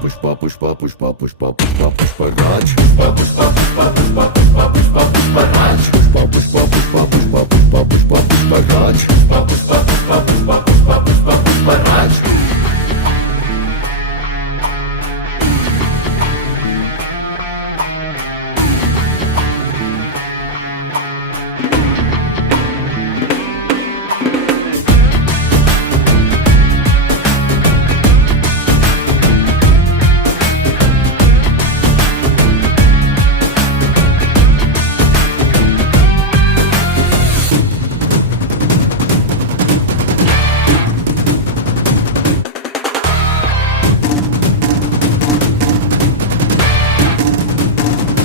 Pushpa Pushpa Pushpa Pushpa Pushpa Pushparaj Pushpa Pushpa Pushpa Pushpa Pushpa Pushpa Pushparaj Pushpa Pushpa Pushpa Pushpa Pushpa Pushpa Pushparaj Pushpa Pushpa Pushpa Pushpa Pushpa Pushpa Pushparaj